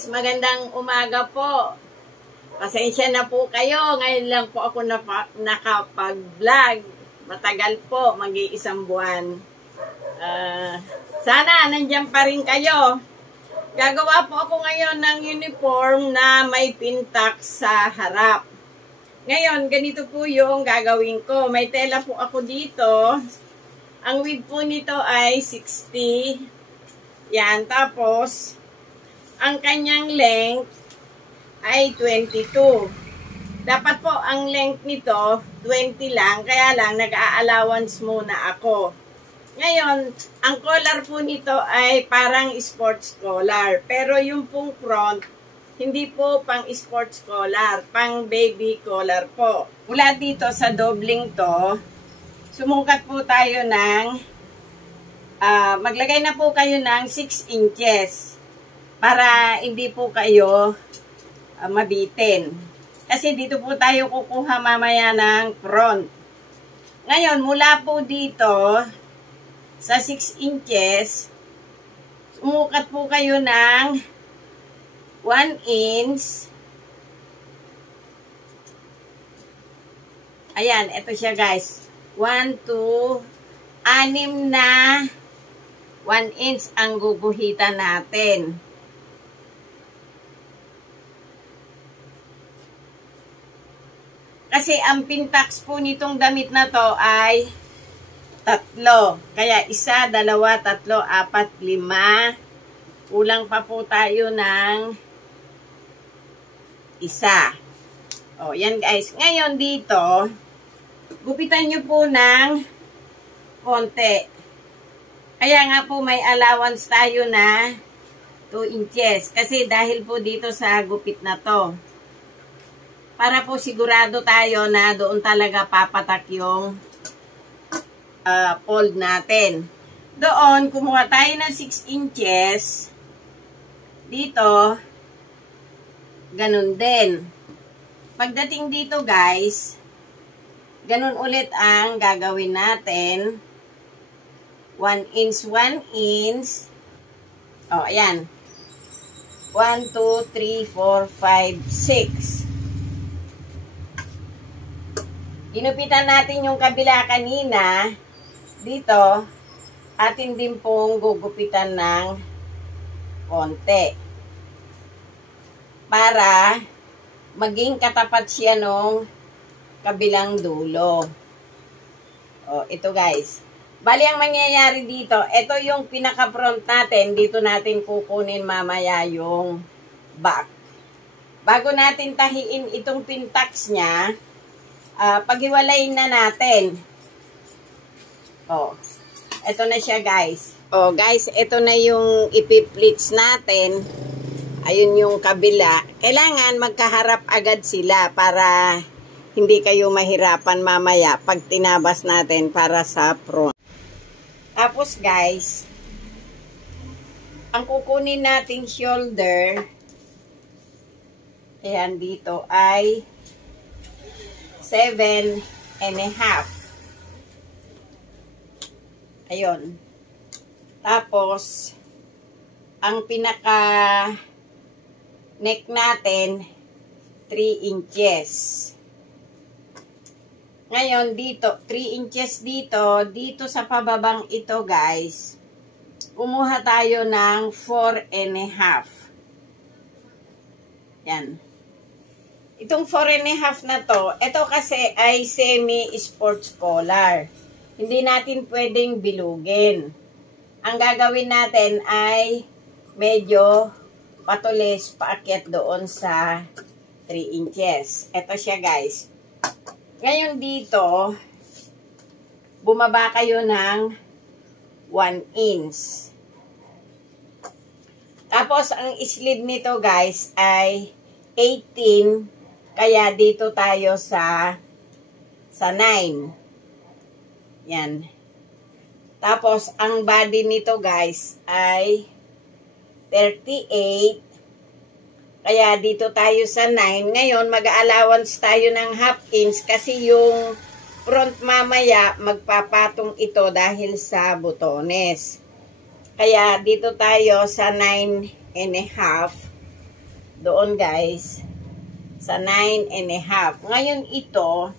guys, magandang umaga po. Pasensya na po kayo. Ngayon lang po ako nakapag-vlog. Matagal po, mag-iisang buwan. Sana nandiyan pa rin kayo. Gagawa po ako ngayon ng uniform na may pintak sa harap. Ngayon, ganito po yung gagawin ko. May tela po ako dito. Ang width po nito ay 60. Yan, tapos ang kanyang length ay 22. Dapat po ang length nito 20 lang, kaya lang nag-a-allowance muna ako. Ngayon, ang collar po nito ay parang sports collar, pero yung pong front, hindi po pang sports collar, pang baby collar po. Mula dito sa dobling to, sumukat po tayo ng, maglagay na po kayo ng 6 inches. Para hindi po kayo mabitin. Kasi dito po tayo kukuha mamaya ng front. Ngayon, mula po dito sa 6 inches, sumukat po kayo ng 1 inch. Ayan, ito siya guys. 1, 2, 6 na 1 inch ang guguhitan natin. Kasi ang pintax po nitong damit na to ay 3. Kaya 1, 2, 3, 4, 5. Kulang pa po tayo ng 1. O, yan guys. Ngayon dito, gupitan nyo po ng konti. Kaya nga po may allowance tayo na 2 inches. Kasi dahil po dito sa gupit na to. Para po sigurado tayo na doon talaga papatak yung fold natin. Doon, kumuha tayo ng 6 inches. Dito, ganun din. Pagdating dito guys, ganun ulit ang gagawin natin. 1 inch, 1 inch. O, ayan. 1, 2, 3, 4, 5, 6. Ginupitan natin yung kabila kanina. Dito, atin din pong gugupitan ng konti. Para maging katapat siya nung kabilang dulo. O, ito guys. Bali ang mangyayari dito, ito yung pinaka-front natin. Dito natin kukunin mamaya yung back. Bago natin tahiin itong pintax niya, paghiwalayin na natin. Oh, ito na siya guys. Oh guys, ito na yung ipi-pleats natin. Ayun yung kabila. Kailangan magkaharap agad sila para hindi kayo mahirapan mamaya pag tinabas natin para sa front. Tapos guys, ang kukunin nating shoulder, ayan dito ay 7.5. Ayun. Tapos, ang pinaka neck natin, 3 inches. Ngayon, dito, 3 inches dito, dito sa pababang ito guys, kumuha tayo ng 4.5. Yan. Itong 4.5 na to, ito kasi ay semi-sports collar. Hindi natin pwedeng bilugin. Ang gagawin natin ay medyo patulis paakyat doon sa 3 inches. Ito siya guys. Ngayon dito, bumaba kayo ng 1 inch. Tapos ang sleeve nito guys ay 18. Kaya dito tayo sa 9. Yan. Tapos, ang body nito guys ay 38. Kaya dito tayo sa 9. Ngayon, mag-allowance tayo ng half inch kasi yung front mamaya magpapatong ito dahil sa butones. Kaya dito tayo sa 9.5. doon guys, sa 9.5. Ngayon ito,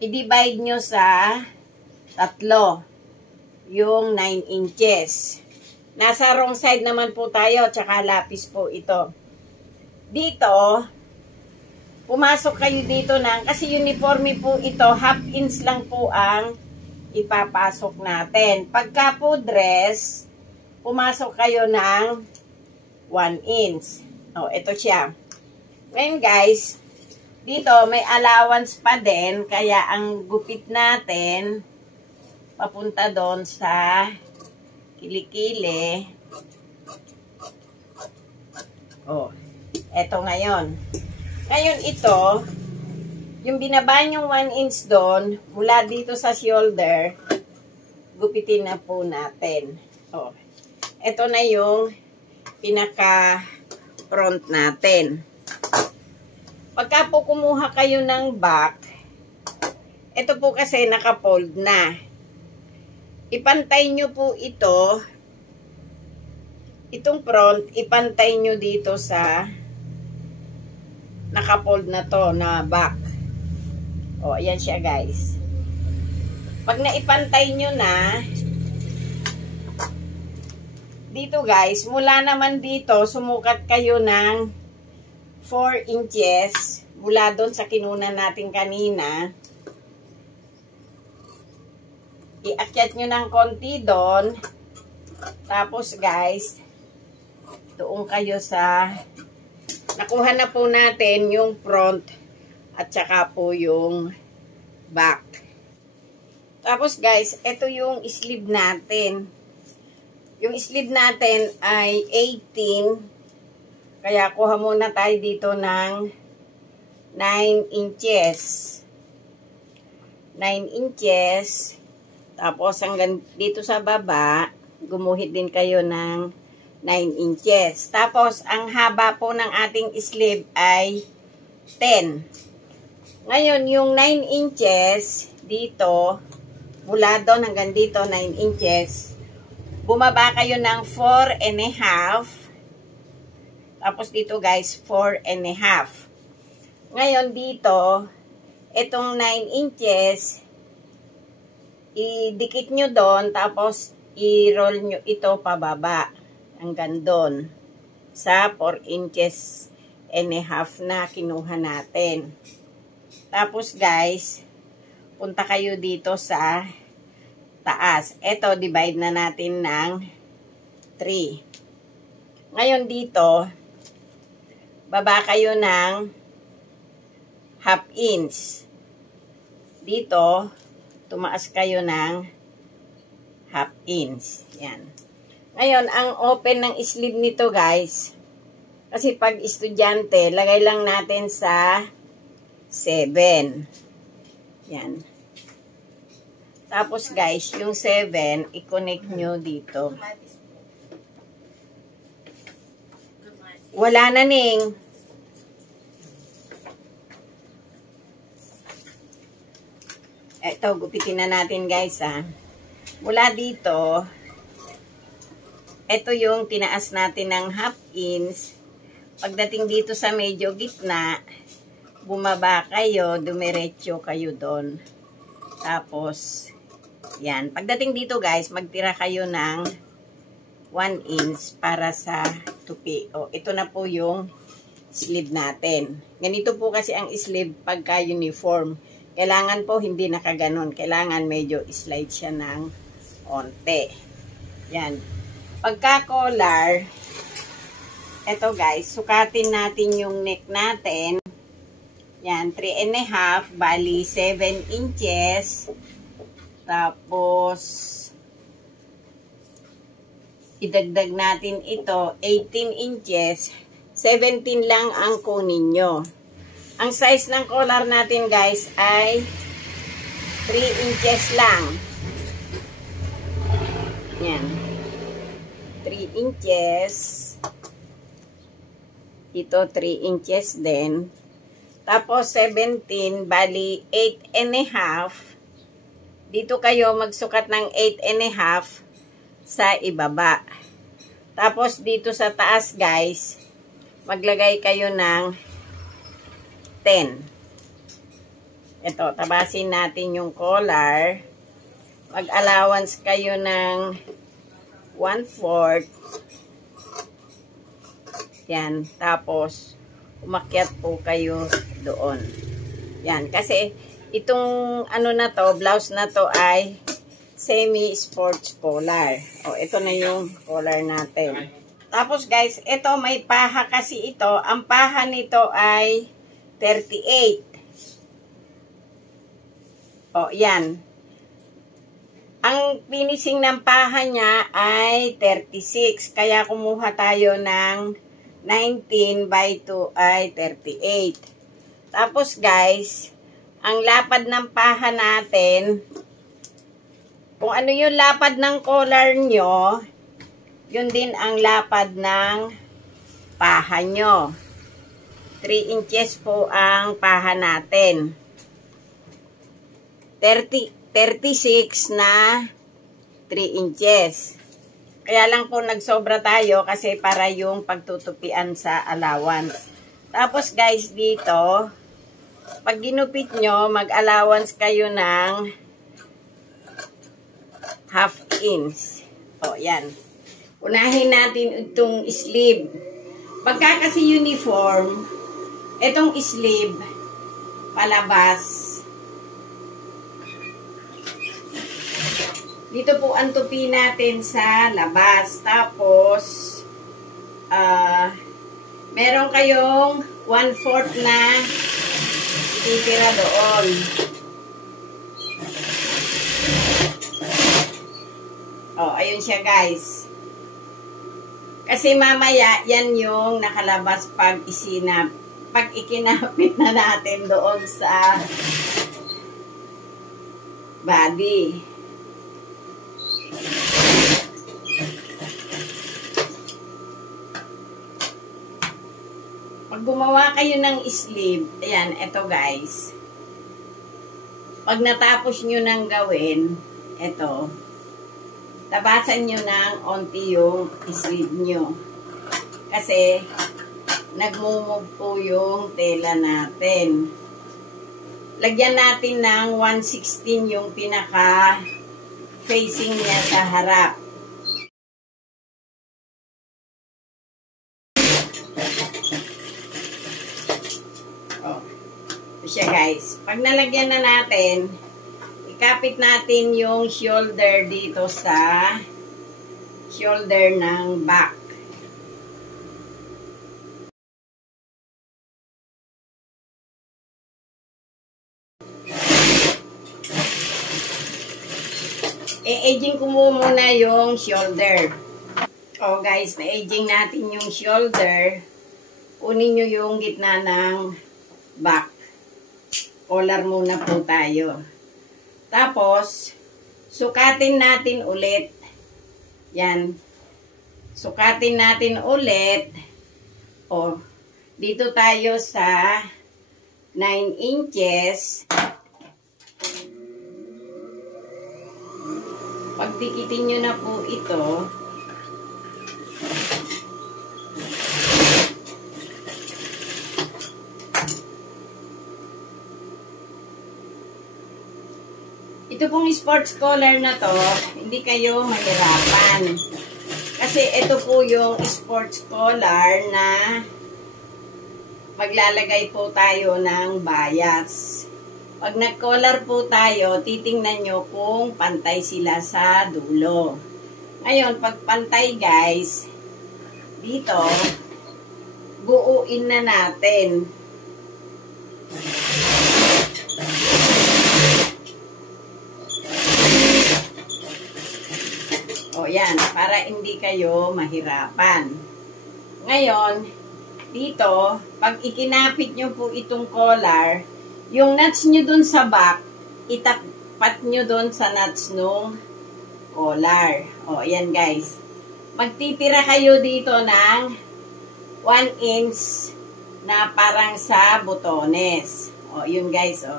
i-divide nyo sa 3, yung 9 inches. Nasa wrong side naman po tayo, tsaka lapis po ito. Dito, pumasok kayo dito kasi uniforme po ito, half inch lang po ang ipapasok natin. Pagka po dress, pumasok kayo ng 1 inch. O, ito siya. Ngayon guys, dito may allowance pa din, kaya ang gupit natin, papunta doon sa kilikili. O, eto ngayon. Ngayon ito, yung binaba yung 1 inch doon, mula dito sa shoulder, gupitin na po natin. O, eto na yung pinaka-front natin. Pagka po kumuha kayo ng back, ito po kasi naka-fold na. Ipantay nyo po ito, itong front, ipantay nyo dito sa naka-fold na to na back. O, ayan siya guys. Pag naipantay nyo na, dito guys, mula naman dito, sumukat kayo ng 4 inches mula doon sa kinunan natin kanina. Iakyat nyo ng konti doon. Tapos guys, doon kayo sa nakuha na po natin yung front at saka po yung back. Tapos guys, ito yung sleeve natin. Yung sleeve natin ay 18. Kaya kuha muna tayo dito ng 9 inches. 9 inches. Tapos hanggang dito sa baba, gumuhit din kayo ng 9 inches. Tapos ang haba po ng ating sleeve ay 10. Ngayon, yung 9 inches dito, mula doon hanggang dito 9 inches, bumaba kayo ng 4.5. Tapos dito guys, 4.5. Ngayon dito, itong 9 inches, idikit nyo doon, tapos i-roll nyo ito pababa hanggang doon sa 4 inches and a half na kinuha natin. Tapos guys, punta kayo dito sa taas. Ito, divide na natin ng 3. Ngayon dito, baba kayo ng half inch. Dito, tumaas kayo ng half inch. Yan. Ngayon, ang open ng sleeve nito guys, kasi pag estudyante, lagay lang natin sa 7. Yan. Tapos guys, yung 7, i-connect nyo dito. Wala na ning. Ito, gupitin na natin guys ha. Mula dito, ito yung tinaas natin ng half inch. Pagdating dito sa medyo gitna, bumaba kayo, dumiretso kayo doon. Tapos, yan. Pagdating dito guys, magtira kayo ng 1 inch para sa tupi. O, ito na po yung sleeve natin. Ganito po kasi ang sleeve pagka uniform. Kailangan po hindi nakaganon. Kailangan medyo slide siya ng onte. Yan. Pagka collar, eto guys, sukatin natin yung neck natin. Yan, 3.5, bali 7 inches. Tapos, idagdag natin ito, 18 inches. 17 lang ang kunin nyo. Ang size ng collar natin guys ay 3 inches lang. Yan. 3 inches. Ito 3 inches din. Tapos 17, bali 8.5. Dito kayo magsukat ng 8.5 sa ibaba. Tapos dito sa taas guys, maglagay kayo ng 10. Ito, tabasin natin yung collar. Mag-allowance kayo ng 1/4. Yan. Tapos, umakyat po kayo doon. Yan. Kasi, itong ano na to, blouse na to ay semi-sports collar. O, ito na yung collar natin. Tapos guys, ito may paha kasi ito. Ang paha nito ay 38. O, yan. Ang finishing ng paha niya ay 36. Kaya kumuha tayo ng 19 by 2 ay 38. Tapos guys, ang lapad ng paha natin, kung ano yung lapad ng collar nyo, yun din ang lapad ng paha nyo. 3 inches po ang paha natin. 36 na 3 inches. Kaya lang po nagsobra tayo kasi para yung pagtutupian sa allowance. Tapos guys, dito, pag ginupit nyo, mag-allowance kayo ng 1/2 inch. O, yan. Unahin natin itong sleeve. Pagka kasi uniform, itong sleeve, palabas. Dito po ang tupi natin sa labas. Tapos, meron kayong 1/4 na titira doon. Oh, ayun siya guys. Kasi mamaya, yan yung nakalabas pag ikinapit na natin doon sa body. Pag gumawa kayo ng sleeve, ayan, eto guys. Pag natapos nyo nang gawin, eto, tabasan nyo ng onti yung sleeve nyo. Kasi, nagmumove po yung tela natin. Lagyan natin ng 1/16 yung pinaka facing niya sa harap. Oh. Ito siya guys. Pag nalagyan na natin, ikapit natin yung shoulder dito sa shoulder ng back. E-edging ko muna yung shoulder. O guys, na-edging natin yung shoulder. Kunin nyo yung gitna ng back. Collar muna po tayo. Tapos, sukatin natin ulit. Yan. Sukatin natin ulit. O, dito tayo sa 9 inches. Pagdikitin nyo na po ito, ito pong sports collar na to, hindi kayo mahirapan. Kasi ito po yung sports collar na maglalagay po tayo ng bias. Pag nag-collar po tayo, titingnan nyo kung pantay sila sa dulo. Ngayon, pag pantay guys, dito, buuin na natin. O yan, para hindi kayo mahirapan. Ngayon, dito, pag ikinapit nyo po itong collar, yung nuts nyo dun sa back, itapat nyo dun sa nuts nung collar. O, ayan guys. Magtitira kayo dito ng 1 inch na parang sa botones. O, yun guys, o.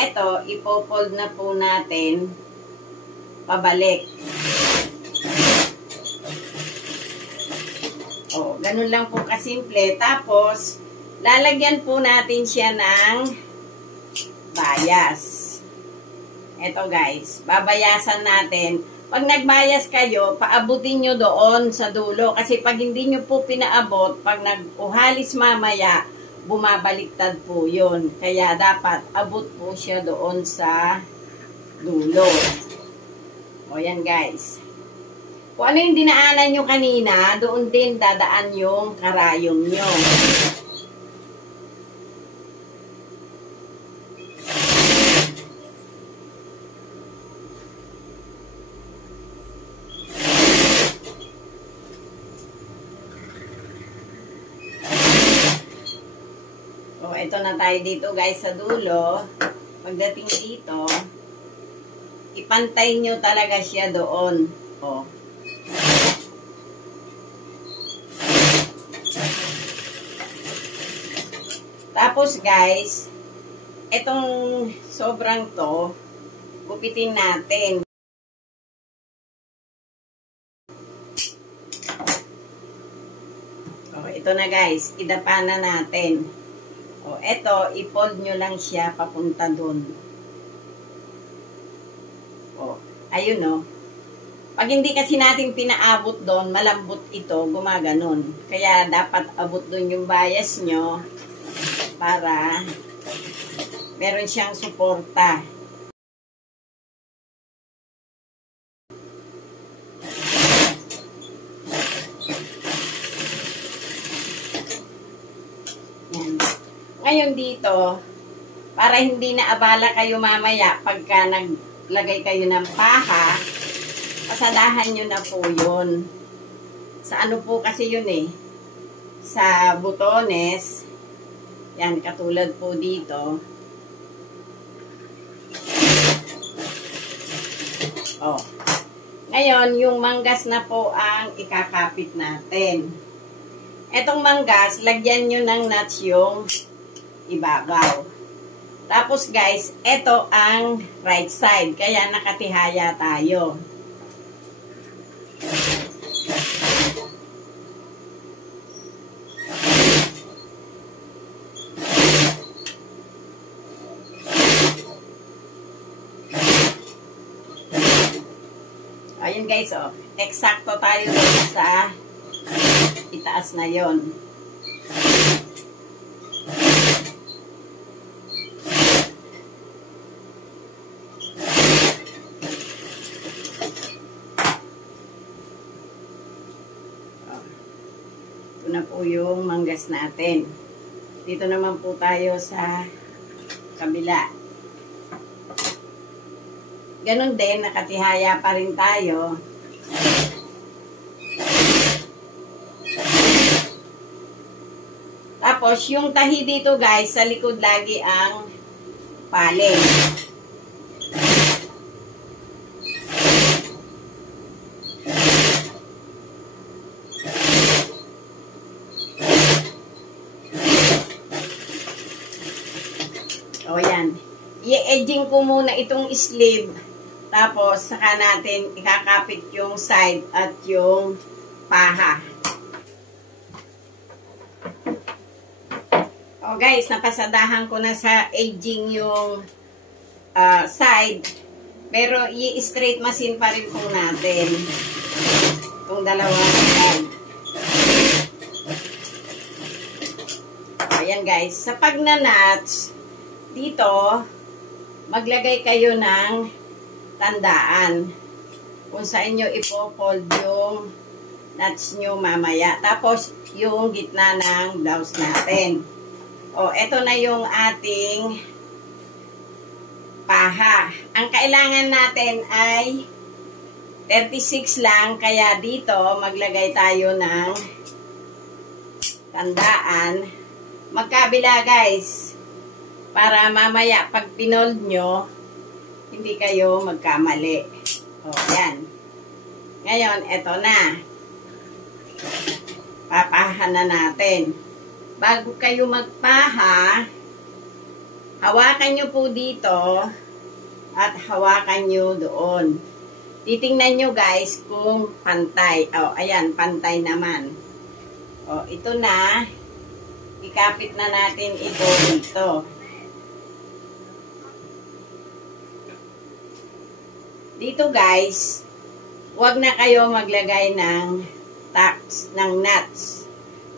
eto, ipofold na po natin pabalik. O, ganun lang po kasimple. Tapos, lalagyan po natin siya ng bias. Eto guys, babayasan natin. Pag nagbayas kayo, paabutin nyo doon sa dulo. Kasi pag hindi nyo po pinaabot, pag nag-uhalis mamaya, bumabaliktad po yun. Kaya dapat abot po siya doon sa dulo. O yan guys. Kung ano yung dinaanan nyo kanina, doon din dadaan yung karayom nyo. So, ito na tayo dito guys sa dulo. Pagdating dito, ipantay nyo talaga siya doon. O. Tapos guys, itong sobrang to, gupitin natin. O, ito na guys, idapa na natin. O, ito, i-fold nyo lang siya papunta dun. O, ayun o. Pag hindi kasi natin pinaabot doon, malambot ito, gumaganon. Kaya dapat abot doon yung bias nyo para meron siyang suporta. Yan. Ngayon dito, para hindi na abala kayo mamaya pagka naglagay kayo ng paha, pasadahan nyo na po yun. Sa ano po kasi yun eh, sa butones. Yan, katulad po dito. Oh. Ngayon, yung manggas na po ang ikakapit natin. Etong manggas, lagyan nyo ng nuts yung ibabaw. Tapos guys, eto ang right side. Kaya nakatihaya tayo. Ayun guys, oh. Eksakto tayo sa itaas na yon. Ito na po yung manggas natin. Dito naman po tayo sa kabila. Ganon din, nakatihaya pa rin tayo. Tapos, yung tahi dito guys, sa likod lagi ang paling. O yan. I-edging ko muna itong sleeve. Tapos, saka natin ikakapit yung side at yung paha. O guys, napasadahan ko na sa edging yung side. Pero i-straight machine pa rin po natin. Itong dalawang side. Ayan guys, sa pagna-nuts, dito, maglagay kayo ng tandaan kung sa inyo ipo-fold yung nuts nyo mamaya. Tapos, yung gitna ng blouse natin. O, eto na yung ating paha. Ang kailangan natin ay 36 lang. Kaya dito, maglagay tayo ng tandaan. Magkabila guys. Para mamaya, pag pinold nyo, hindi kayo magkamali. O, yan. Ngayon, eto na. Papahan na natin. Bago kayo magpaha, Hawakan nyo po dito at hawakan nyo doon. Titingnan nyo guys kung pantay. Oh, ayan, pantay naman. Oh, ito na. Ikapit na natin ito dito. Dito guys, huwag na kayo maglagay ng tacks, ng nuts.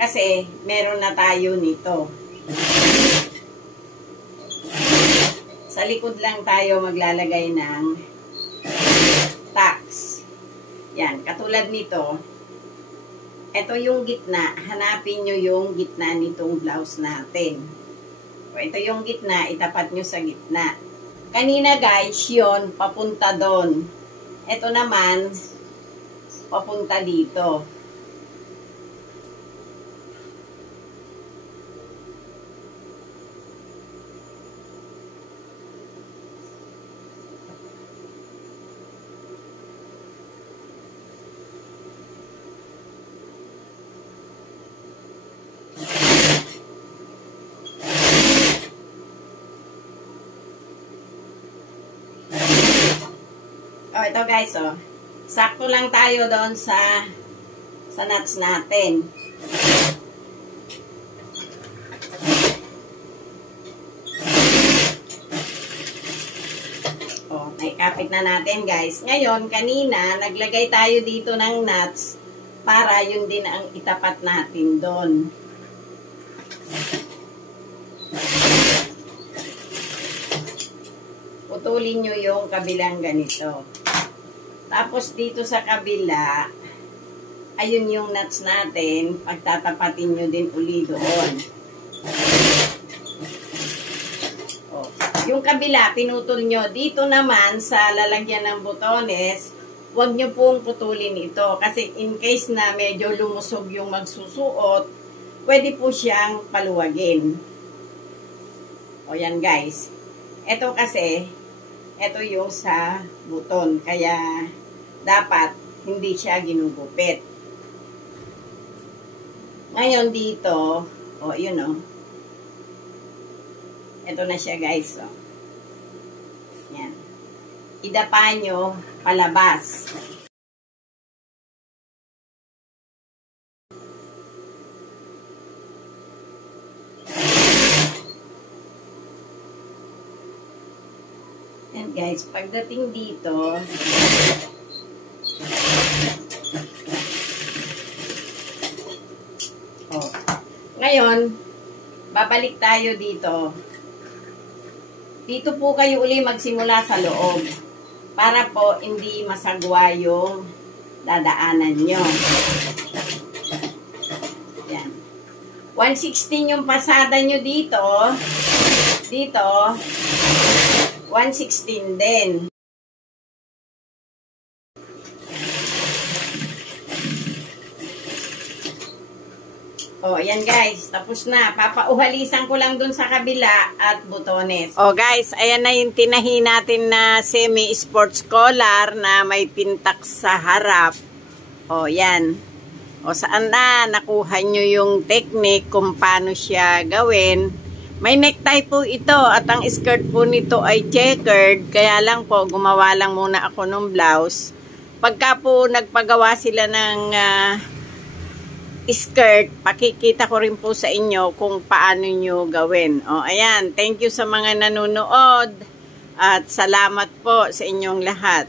Kasi meron na tayo nito. Sa likod lang tayo maglalagay ng tacks. Yan, katulad nito. Ito yung gitna. Hanapin nyo yung gitna nitong blouse natin. O, ito yung gitna. Itapat nyo sa gitna. Kanina guys, yun, papunta doon. Ito naman, papunta dito. Oh, ito guys, oh. Sakto lang tayo doon sa nuts natin. Oh, naikapit na natin guys. Ngayon, kanina, naglagay tayo dito ng nuts para yun din ang itapat natin doon. Putulin nyo yung kabilang ganito. Tapos dito sa kabila, ayun yung nuts natin, pagtatapatin nyo din uli doon. O, yung kabila, pinutol nyo. Dito naman, sa lalagyan ng botones, huwag nyo pong putulin ito. Kasi in case na medyo lumusog yung magsusuot, pwede po siyang paluwagin. O yan guys. Ito kasi, ito yung sa buton. Kaya, dapat hindi siya ginugupit. Ngayon dito, o yun o. Ito na siya guys o. Yan. Idapa nyo palabas. Yan guys, pagdating dito, oh, ngayon, babalik tayo dito. Dito po kayo uli magsimula sa loob para po hindi masagwa yung dadaanan nyo. Yan. 116 yung pasada nyo dito. Dito, 116 din. Oh, ayan guys. Tapos na. Papauhalisan ko lang dun sa kabila at butones. Oh guys, ayan na yung tinahi natin na semi-sports collar na may pintak sa harap. Oh, yan. O saan na nakuha nyo yung technique kung paano siya gawin. May necktie po ito at ang skirt po nito ay checkered. Kaya lang po, gumawa lang muna ako ng blouse. Pagka po nagpagawa sila ng skirt, pakikita ko rin po sa inyo kung paano nyo gawin. O, ayan. Thank you sa mga nanonood at salamat po sa inyong lahat.